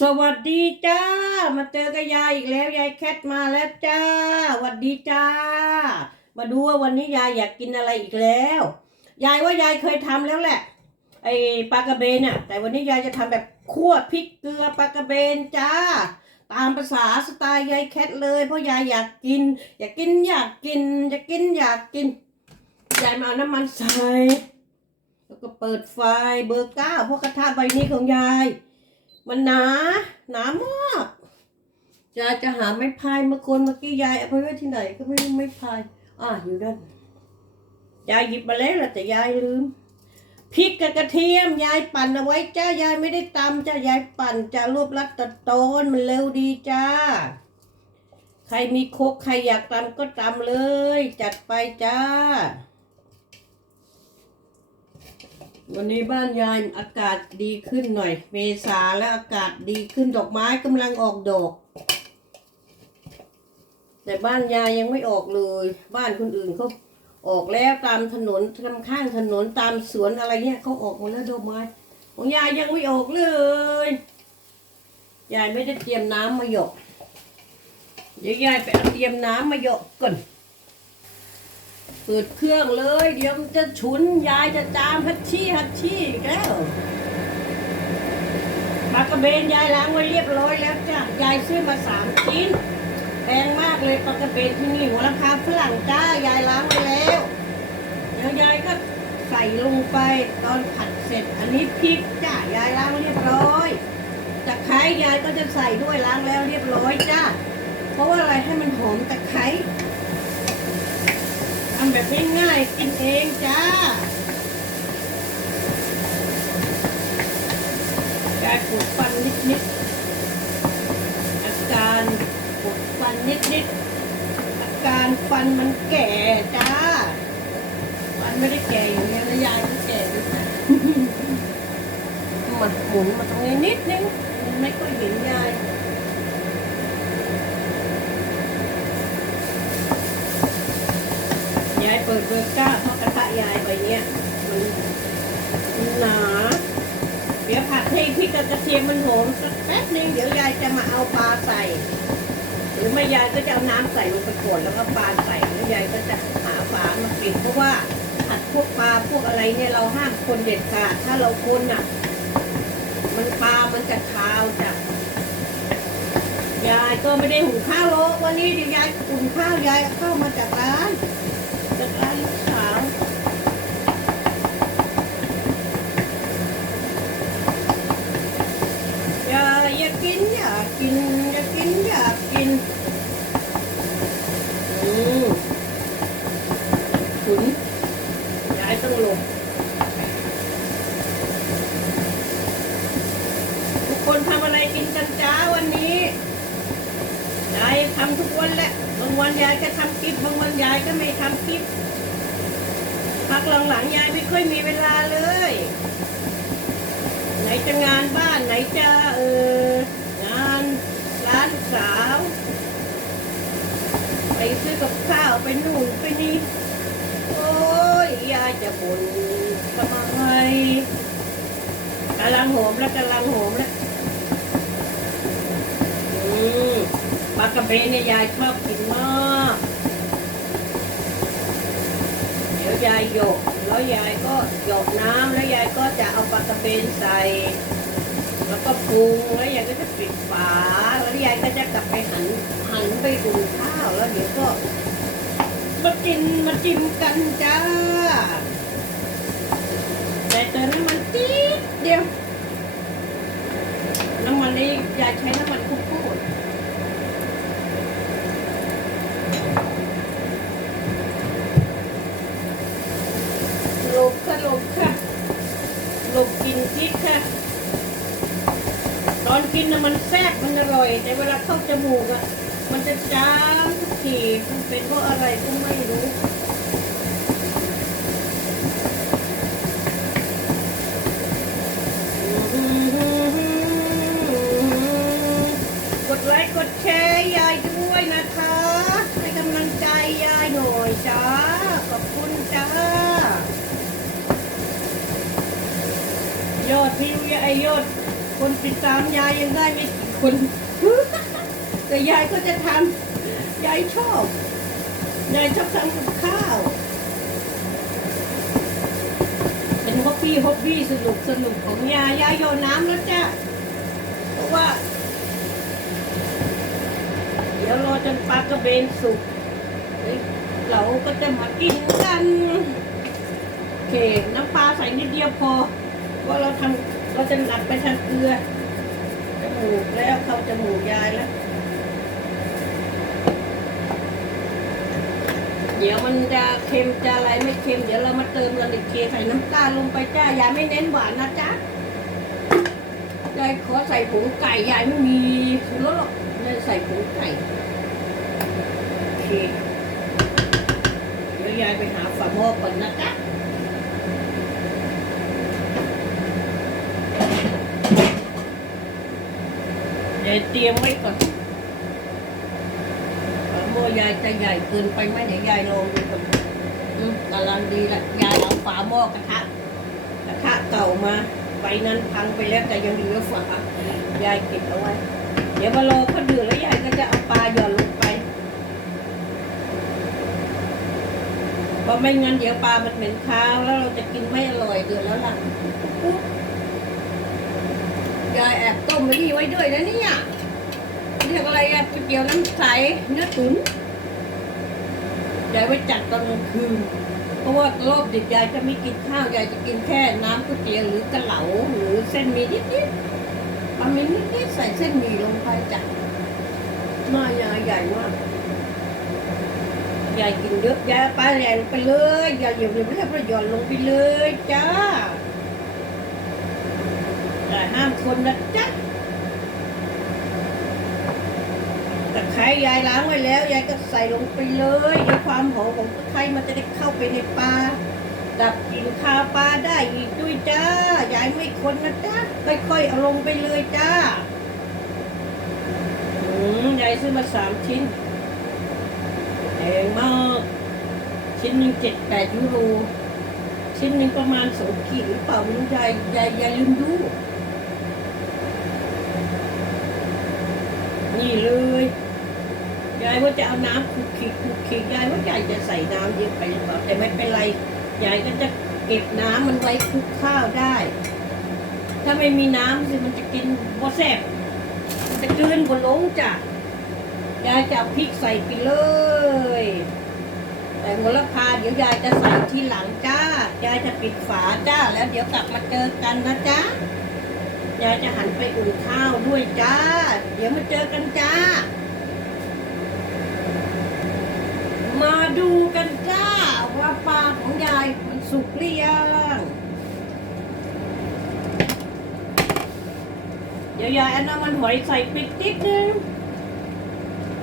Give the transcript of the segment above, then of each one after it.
สวัสดีจ้า มาเจอกับยายอีกแล้วยายแคทมาแล้วจ้าสวัสดีจ้า มาดูว่าวันนี้ยายอยากกินอะไรอีกแล้ว ยายว่ายายเคยทำแล้วแหละ ไอปลากระเบนน่ะแต่วันนี้ยายจะทำแบบคั่วพริกเกลือปลากระเบนจ้า ตามภาษาสไตล์ยายแคทเลยเพราะยายอยากกิน อยากกินอยากกินอยากกินอยากกินยายมาเอาน้ำมันใส่แล้วก็เปิดไฟเบอร์เก้าเพราะกระทะใบนี้ของยาย มันหนาหนามากยายจะหาไม้พายมาคนเมื่อกี้ยายเอาไปไว้ที่ไหนก็ไม่รู้ไม้พายอ่าอยู่ด้านยายหยิบมาแล้วแหละแต่ยายลืมพริกกับกระเทียมยายปั่นเอาไว้จ้ายายไม่ได้ตำจ้ายายปั่นจะรวบรัดตัดตอนมันเร็วดีจ้า ใครมีโคกใครอยากตำก็ตำเลย จัดไปจ้า วันนี้บ้านยายอากาศดีขึ้นหน่อย เมษาแล้วอากาศดีขึ้นดอกไม้กำลังออกดอก แต่บ้านยายยังไม่ออกเลย บ้านคนอื่นเขาออกแล้วตามถนนทางข้างถนนตามสวนอะไรเนี่ยเขาออกหมดแล้วดอกไม้ของยายยังไม่ออกเลยยายไม่ได้เตรียมน้ำมาหยกเดี๋ยวยายไปเตรียมน้ำมาหยกก่อน เปิดเครื่องเลย เดี๋ยวมันจะฉุนยายจะจามฮัดชี่ฮัดชี่อีกแล้วปลากระเบนยายล้างไว้เรียบร้อยแล้วจ้ะยายซื้อมาสามชิ้นแพงมากเลยปลากระเบนที่นี่หัวราคาฝรั่งจ้ายายล้างไว้แล้วเดี๋ยวยายก็ใส่ลงไปตอนผัดเสร็จ อันนี้พริกจ้ายายล้างเรียบร้อยตะไคร้ยายก็จะใส่ด้วยล้างแล้วเรียบร้อยจ้าเพราะว่าอะไรให้มันหอมตะไคร้ ทำแบบง่ายๆกินเองจ้ายายปวดฟันนิดๆ อาการปวดฟันนิดๆ อาการฟันมันแก่จ้า ฟันไม่ได้แก่อย่างนี้นะยายก็แก่ด้วยนะมันหมุนมาตรงนี้นิดนึงมันไม่ค่อยเห็นยาย ยายเปิดเบอร์เก้าเพราะกระทะยายไปเนี่ยมันมันหนา เดี๋ยวผัดให้พริกกับกระเทียมมันหอมสักแป๊บนึงเดี๋ยวยายจะมาเอาปลาใส่ หรือไม่ยาย ก็จะเอาน้ำใส่ลงไปก่อนแล้วก็ปลาใส่แล้วยายก็จะหาฝามาปิดเพราะว่าผัดพวกปลาพวกอะไรเนี่ยเราห้ามคนเด็ดขาดถ้าเราคนอะ มันปลามันจะคาวจ้ะยายก็ไม่ได้หุงข้าวหรอกวันนี้เดี๋ยวยายหุงข้าวยายเข้าวมาจากร้าน จากร้านลูกสาวยายอยากกินอยากกินอยากกินอยากกินอืมขุนยายต้องหลบทุกคนทำอะไรกินกันจ้าวันนี้ ยายทำทุกวันแหละบางวันยายก็ทำคลิปบางวันยายก็ไม่ทำคลิปพักหลังๆยายไม่ค่อยมีเวลาเลย ไหนจะงานบ้านไหนจะเอองานร้านสาว ไปซื้อกับข้าวไปนู่นไปนี่โอ้ยยายจะบ่นทำไมกำลังโหมแล้วกำลังโหมแล้วอืม ปลากระเบนเนี่ยยายชอบกินมาก เดี๋ยวยายหยกแล้วยายก็หยกน้ำแล้วยายก็จะเอาปลากระเบนใส่ แล้วก็ปรุงแล้วยายก็จะปิดฝาแล้วยายก็จะกลับไปหันหันไปอุ่นข้าวแล้วเดี๋ยวก็มากินมาจิ้มกันจ้า แต่เติมน้ำมันจี๊ดเดียวน้ำมันนี้ยายใช้น้ำมันคุกโคตรหลบค่ะหลบค่ะหลบกินพริกค่ะ ตอนกินนะมันแซ่บมันอร่อย แต่เวลาูกอะมันจะจาทุกทีมันเป็นเพราะอะไรก็ไม่รู้กดไลค์กดแชร์ยายด้วยนะคะ ให้กำลังใจยายหน่อยจ้า ขอบคุณจ้ายอดวิวยายยอด คนติดตามยายยังได้ไม่กี่คน แต่ยายก็จะทำยายชอบ ยายชอบทำกับข้าว เป็นฮอบบี้ฮอบบี้สนุกสนุกของยายยายโยนน้ำแล้วจ้ะเพราะว่า เดี๋ยวรอจนปลากระเบนสุกเราก็จะมากินกันโอเค น้ำปลาใส่นิดเดียวพอว่าะเราทำเราจะหนักไปทางเกลือจมูกแล้วเขาจมูกยายแล้ว เดี๋ยวมันจะเค็มจะอะไรไม่เค็ม เดี๋ยวเรามาเติมกันอีกทีใส่น้ำตาลลงไปจ้ายายไม่เน้นหวานนะจ๊ะยายขอใส่ผงไก่ยายไม่มีชูรสหรอกยายใส่ผงไก่โอเคเดี๋ยวยายไปหาฝาหม้อก่อนนะจ๊ะยายเตรียมไว้ก่อน ยายจะใหญ่เกินไปไหมเดี๋ยวยายลองดูก่อนอืมกำลังดีละยายเอาฝาหม้อกระทะกระทะเก่ามาไฟนั้นพังไปแล้วแต่ยังเหลือฝายายเก็บเอาไว้ เดี๋ยวมารอเขาเดือดแล้วยายก็จะเอาปลาหย่อนลงไปเพราะไม่งั้นเดี๋ยวปลามันเหม็นคาวแล้วเราจะกินไม่อร่อยเดือดแล้วล่ะยายแอบต้มไว้นี่ไว้ด้วยนะเนี่ย เรียกอะไรอะก๋วยเตี๋ยวน้ำใสเนื้อตุ๋นยายไว้จัดตอนกลางคืนเพราะว่าโรอบดึกยายจะไม่กินข้าวยายจะกินแค่น้ำก๋วยเตี๋ยวหรือกะเหลาหรือเส้นมีนิดๆปลาหมีนิดๆใส่เส้นหมี่ลงไปจ้ะหน้ายายใหญ่มากยายกินเยอะยายเอาปลาใหญ่ลงไปเลยอย่าเหยียบเหยียบไม่ให้ประโยชน์ลงไปเลยจ้าแต่ห้ามคนนะจ๊ะ ตะ ไคร้ยายล้างไว้แล้ว ยายก็ใส่ลงไปเลยเดี๋ยวความหอมของตะไคร้มันจะได้เข้าไปในปลา ดับกลิ่นคาวปลาได้อีกด้วยจ้า ยายไม่คนนะจ้าค่อยๆเอาลงไปเลยจ้า อืมยายซื้อมาสามชิ้นแพงมาก ชิ้นหนึ่งเจ็ดแปดยูโร ชิ้นหนึ่งประมาณสองขีดหรือเปล่าไม่รู้ยายยายยายลืมดูนี่เลยายว่าจะเอาน้ำคลุกคลิกคลุกคลิกยายว่ายายจะใส่น้ำเยอะไปหรือเปล่าแต่ไม่เป็นไรยายก็จะเก็บน้ำมันไว้คลุกข้าวได้ ถ้าไม่มีน้ำสิมันจะกินบ่แซ่บมันจะกลืนบนลงจ้ะยายจะเอาพริกใส่ไปเลย แต่โหระพาเดี๋ยวยายจะใส่ทีหลังจ้ายายจะปิดฝาจ้า แล้วเดี๋ยวกลับมาเจอกันนะจ๊ะยายจะหันไปอุ่นข้าวด้วยจ้า เดี๋ยวมาเจอกันจ้าดูกันจ้า ว่าปลาของยายมันสุกหรือยังเดี๋ยวยายเอาน้ำมันหอยใส่ปิดนิดนึง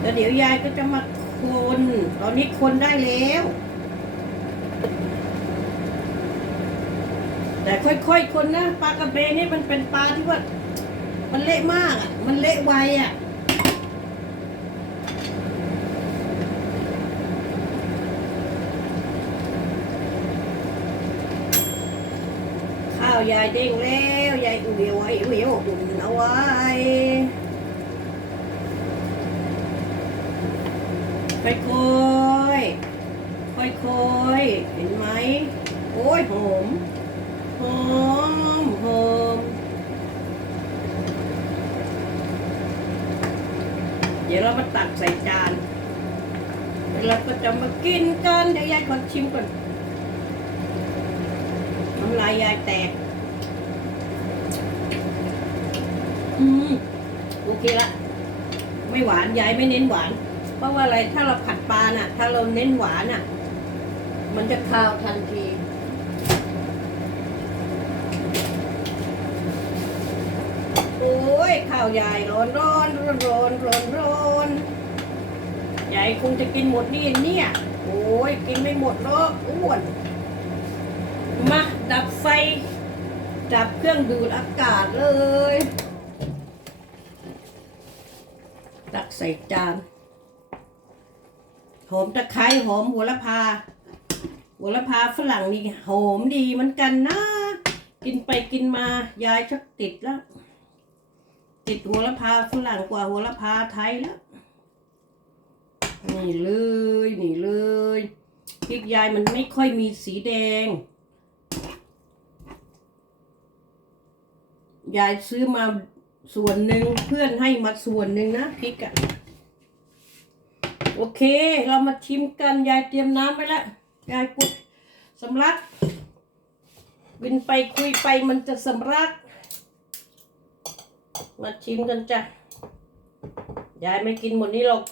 แล้วเดี๋ยวยายก็จะมาคนตอนนี้คนได้แล้ว แต่ค่อยๆคนนะปลากระเบนนี่มันเป็นปลาที่ว่ามันเละมากอะ มันเละไวอะข้าวยายเด้งแล้ว ยายอุ่นเอาไว้อุ่นเอาอุ่นเอาไว้ค่อยๆค่อยๆเห็นไหมโอ้ยหอมหอมหอมเดี๋ยวเรามาตักใส่จานแล้วเราก็จะมากินกันเดี๋ยวยายขอชิมก่อนน้ำลายยายแตก อืมโอเคละ ไม่หวานยายไม่เน้นหวาน เพราะว่าอะไรถ้าเราผัดปลาน่ะ ถ้าเราเน้นหวานน่ะ มันจะคาวทันทีโอ้ยข้าวยายร้อนร้อนร้อนร้อนร้อนร้อนยายคงจะกินหมดนี่เนี่ย โอ้ยกินไม่หมดหรอกอ้วนมาดับไฟจับเครื่องดูดอากาศเลย ตักใส่จานหอมตะไคร้หอมหัวละพาหัวละพาฝรั่งนี่หอมดีเหมือนกันนะ กินไปกินมายายชักติดแล้ว ติดโหัวละพาฝรั่งกว่าโหัวละพาไทยแล้ว นี่เลยนี่เลยพริกยายมันไม่ค่อยมีสีแดง ยายซื้อมา ส่วนหนึ่งเพื่อนให้มาส่วนหนึ่งนะพริกอะโอเค เรามาชิมกันยายเตรียมน้ำไปแล้วยายปุดสำลักบินไปคุยไปมันจะสำลัก มาชิมกันจ้ะยายไม่กินหมดนี้หรอก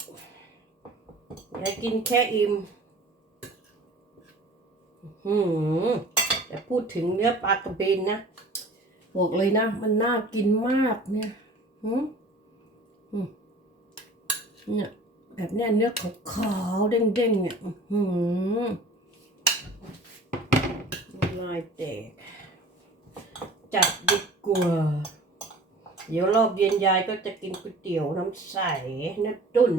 ยายกินแค่อิ่มหืมแต่พูดถึงเนื้อปลากระเบนนะ บอกเลยนะ มันน่ากินมากเนี่ยหืมหืมเนี่ยแบบเนี้ยเนื้อขาวๆเด้งๆเนี่ยหืมลายแตกจัดดีกว่า เดี๋ยวรอบเย็นยายก็จะกินก๋วยเตี๋ยวน้ำใสเนื้อตุ๋น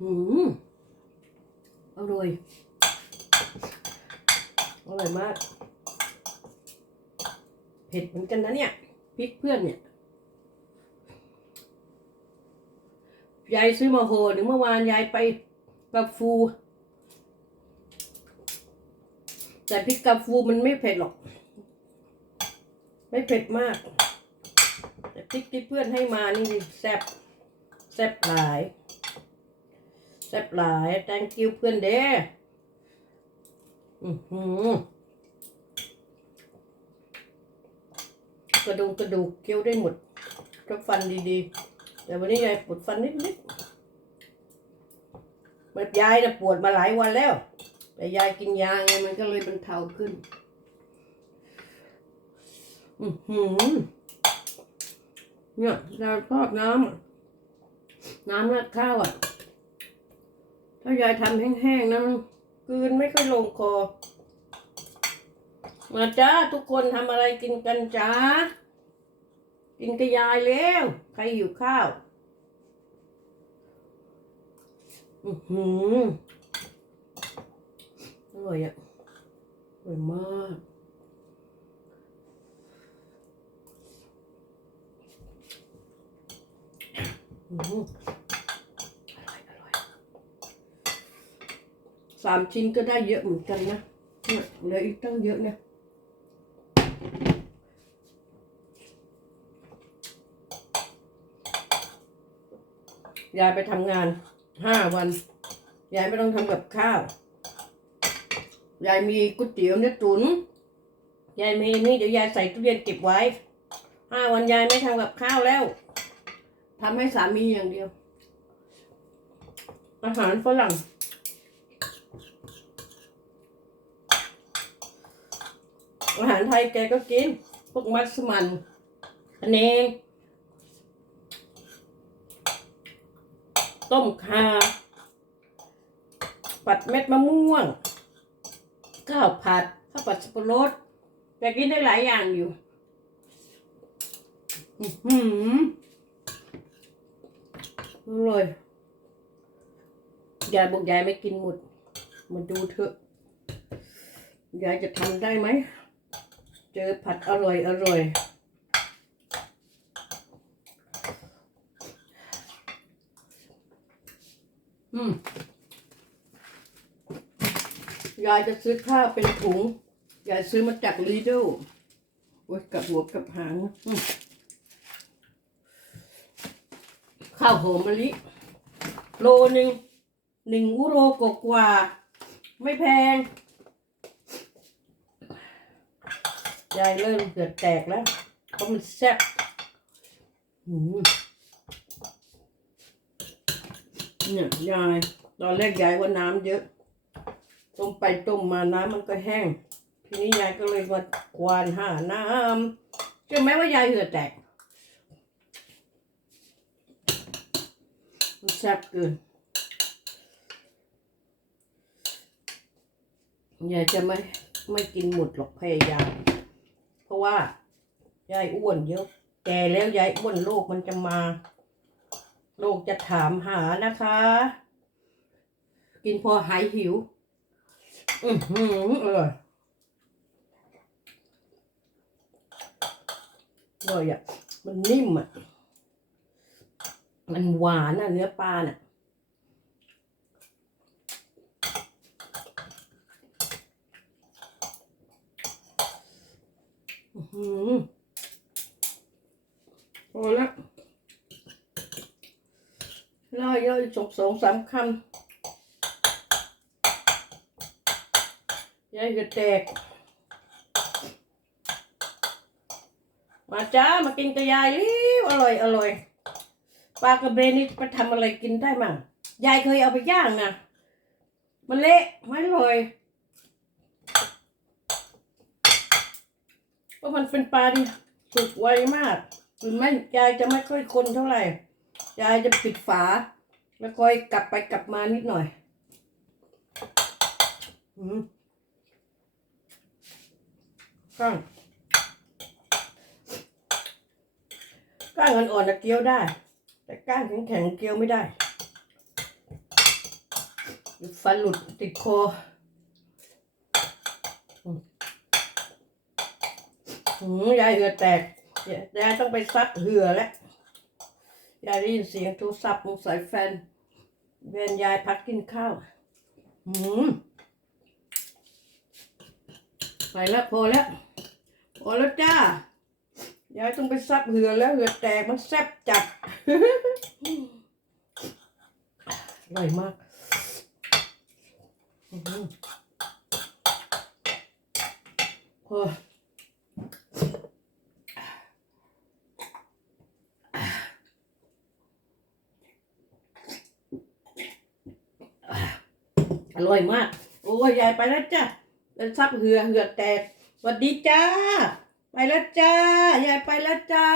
อืม ร่อย อร่อยมาก เผ็ดเหมือนกันนะเนี่ยพริกเพื่อนเนี่ยยายซื้อมาโหหนึ่งเมื่อวานยายไปกับฟู แต่พริกกาฟูมันไม่เผ็ดหรอก ไม่เผ็ดมาก แต่พริกที่เพื่อนให้มานี่แซ่บแซ่บหลาย ซ่บหลาย thank you เพื่อนเด้ อือหือกระดูกกระดูกเคี้ยวได้หมดก็ฟันดีๆ แต่วันนี้ยายปวดฟันนิดๆแบบยายนะปวดมาหลายวันแล้ว แต่ยายกินยาไงมันก็เลยบรรเทาขึ้น อือหือเนี่ยยายชอบน้ำน้ำราดข้าวอะ ถ้ายายทำแห้งๆนะมันกลืนไม่ค่อยลงคอ มาจ้าทุกคนทำอะไรกินกันจ้า กินกับยายแล้ว ใครอยู่ข้าว อือหืออร่อยอะอร่อยมากอือร่อยอร่อย สามชิ้นก็ได้เยอะเหมือนกันนะเนี่ยเหลืออีกตั้งเยอะเนี่ยยายไปทำงานห้าวัน ยายไม่ต้องทำกับข้าว ยายมีก๋วยเตี๋ยวเนื้อตุ๋นยายมีนี่เดี๋ยวยายใส่ตู้เย็นเก็บไว้ห้าวันยายไม่ทำกับข้าวแล้วทำให้สามีอย่างเดียว อาหารฝรั่ง อา หารไทยแกก็กิน พวกมัสมั่นพะเนงต้มข่าปัดเม็ดมะม่วงข้าวผัดข้าวผัดสับปะรดแต่กินได้หลายอย่างอยู่อื้อหืออร่อยยายบอกยายไม่กินหมด มาดูเถอะยายจะทำได้ไหม เจอผัดอร่อยอร่อยอืมยายจะซื้อข้าวเป็นถุง ยายซื้อมาจากลีดลโอ้ยกับหัวกับหางข้าวหอมมะลิ โลหนึ่งหนึ่งยูโรกกว่า ไม่แพง ยายเริ่มเกิดแตกแล้วเพราะมันแซ่บอืมเนี่ยยายตอนแรกยายว่าน้ำเยอะ ต้มไปต้มมาน้ำมันก็แห้ง ทีนี้ยายก็เลยมาควานหาน้ำเชื่อไหมว่ายายเหือแตกมันแซ่บเกินยายจะไม่ไม่กินหมดหรอกพยายาม ราะว่ายายอ้วนเยอะแก่แล้วยายอ้วนโรคมันจะมาโรคจะถามหานะคะ กินพอหายหิว อือหืออร่อยอร่อยอะ มันนิ่มอะ มันหวานอะ เนื้อปลาน่ะ อื้อหือ พอแล้วล่อยย่อยสองสองสามคำยายจะแตก มาจ้า มากินกับยายเร็วอร่อย อร่อย ปลากระเบนนี่ไปทำอะไรกินได้มั่ง ยายเคยเอาไปย่างนะ มันเละ ไม่อร่อย เพราะมันเป็นปลาที่สุกไวมากถึงแม้ยายจะไม่ค่อยคนเท่าไหร่ ยายจะปิดฝา แล้วคอยกลับไปกลับมานิดหน่อยอืมก้างก้างอ่อนๆนะเคี้ยวได้ แต่ก้างแข็งๆเคี้ยวไม่ได้ฟันหลุดติดคอ หืมยายเหือแตกยายต้องไปซักเหือแล้วยายได้ยินเสียงโทรศัพท์ของสายแฟนแฟนยายพักกินข้าวหืมไปแล้วพอแล้วพอแล้วจ้ายายต้องไปซับเหือแล้วเหือแตกมันแซ่บจัดอร่อยมากอื้อหือโอ้ ร่อยมาก โอ้ยยายไปแล้วจ้ะเป็นซับเหือเหือแตกสวัสดีจ้า ไปแล้วจ้ายายไปแล้วจ้า